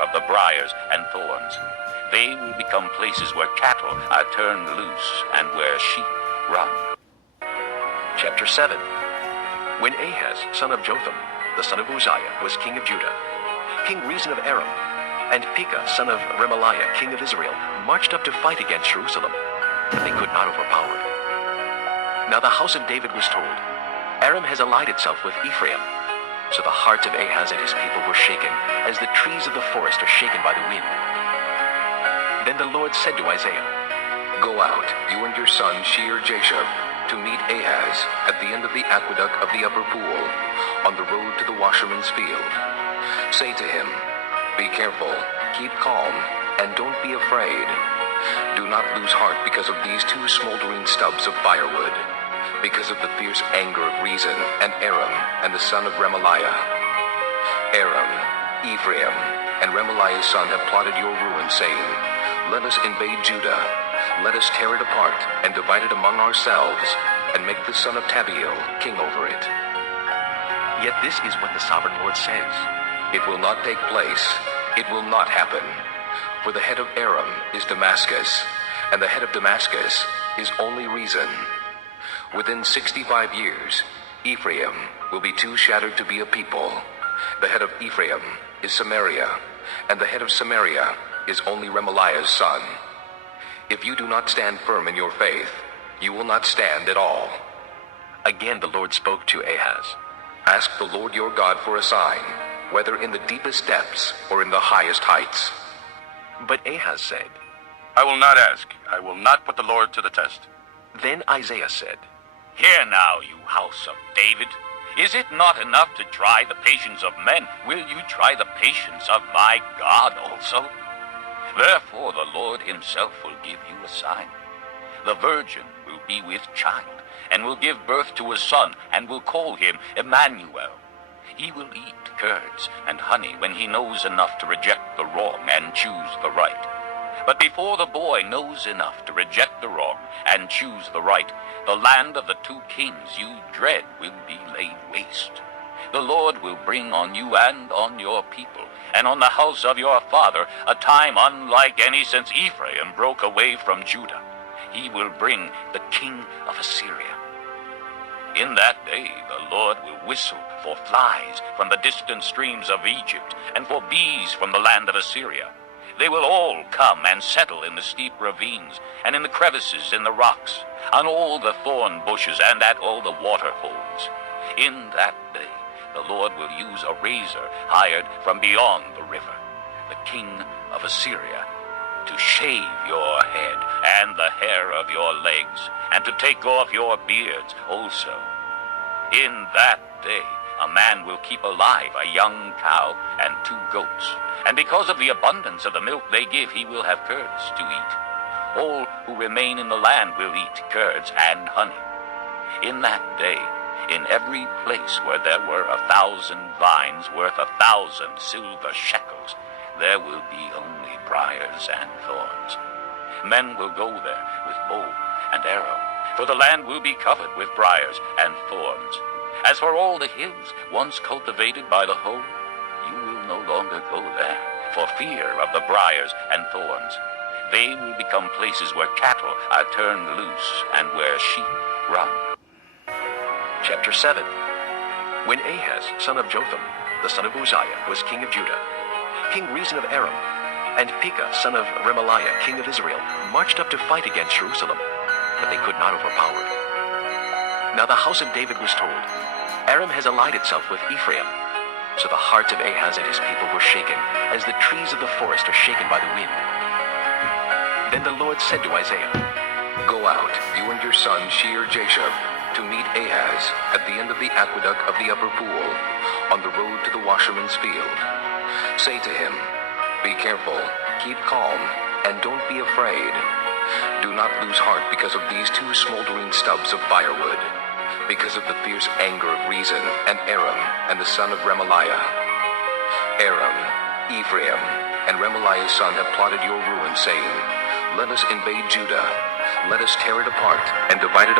of the briars and thorns. They will become places where cattle are turned loose and where sheep run. Chapter 7. When Ahaz, son of Jotham, the son of Uzziah, was king of Judah, King Rezin of Aram, and Pekah, son of Remaliah, king of Israel, marched up to fight against Jerusalem, but they could not overpower it. Now the house of David was told, Aram has allied itself with Ephraim. So the hearts of Ahaz and his people were shaken, as the trees of the forest are shaken by the wind. Then the Lord said to Isaiah, Go out, you and your son Shear-Jashub, to meet Ahaz at the end of the aqueduct of the upper pool, on the road to the washerman's field. Say to him, Be careful, keep calm, and don't be afraid. Do not lose heart because of these two smoldering stubs of firewood, because of the fierce anger of Rezin and Aram and the son of Remaliah. Aram, Ephraim, and Remaliah's son have plotted your ruin, saying, Let us invade Judah. Let us tear it apart and divide it among ourselves, and make the son of Tabiel king over it. Yet this is what the sovereign Lord says. It will not take place. It will not happen. For the head of Aram is Damascus, and the head of Damascus is only Rezin. Within 65 years, Ephraim will be too shattered to be a people. The head of Ephraim is Samaria, and the head of Samaria is only Remaliah's son. If you do not stand firm in your faith, you will not stand at all. Again the Lord spoke to Ahaz. Ask the Lord your God for a sign, whether in the deepest depths or in the highest heights. But Ahaz said, I will not ask. I will not put the Lord to the test. Then Isaiah said, Hear now, you house of David. Is it not enough to try the patience of men? Will you try the patience of my God also? Therefore the Lord himself will give you a sign. The virgin will be with child, and will give birth to a son, and will call him Emmanuel. He will eat curds and honey when he knows enough to reject the wrong and choose the right. But before the boy knows enough to reject the wrong and choose the right, the land of the two kings you dread will be laid waste. The Lord will bring on you and on your people, and on the house of your father, a time unlike any since Ephraim broke away from Judah. He will bring the king of Assyria. In that day the Lord will whistle for flies from the distant streams of Egypt, and for bees from the land of Assyria. They will all come and settle in the steep ravines, and in the crevices in the rocks, on all the thorn bushes, and at all the water holes. In that day the Lord will use a razor hired from beyond the river, the king of Assyria, to shave your head and the hair of your legs, and to take off your beards also. In that day a man will keep alive a young cow and 2 goats, and because of the abundance of the milk they give, he will have curds to eat. All who remain in the land will eat curds and honey. In that day, in every place where there were 1,000 vines worth 1,000 silver shekels, there will be only briars and thorns. Men will go there with bow and arrow, for the land will be covered with briars and thorns. As for all the hills once cultivated by the hoe, you will no longer go there, for fear of the briars and thorns. They will become places where cattle are turned loose and where sheep run. Chapter 7. When Ahaz, son of Jotham, the son of Uzziah, was king of Judah, King Rezin of Aram, and Pekah, son of Remaliah, king of Israel, marched up to fight against Jerusalem, but they could not overpower it. Now the house of David was told, Aram has allied itself with Ephraim. So the hearts of Ahaz and his people were shaken, as the trees of the forest are shaken by the wind. Then the Lord said to Isaiah, Go out, you and your son Shear-Jashub, to meet Ahaz at the end of the aqueduct of the upper pool, on the road to the washerman's field. Say to him, Be careful, keep calm, and don't be afraid. Do not lose heart because of these two smoldering stubs of firewood, because of the fierce anger of Rezin and Aram and the son of Remaliah. Aram, Ephraim, and Remaliah's son have plotted your ruin, saying, Let us invade Judah. Let us tear it apart and divide it among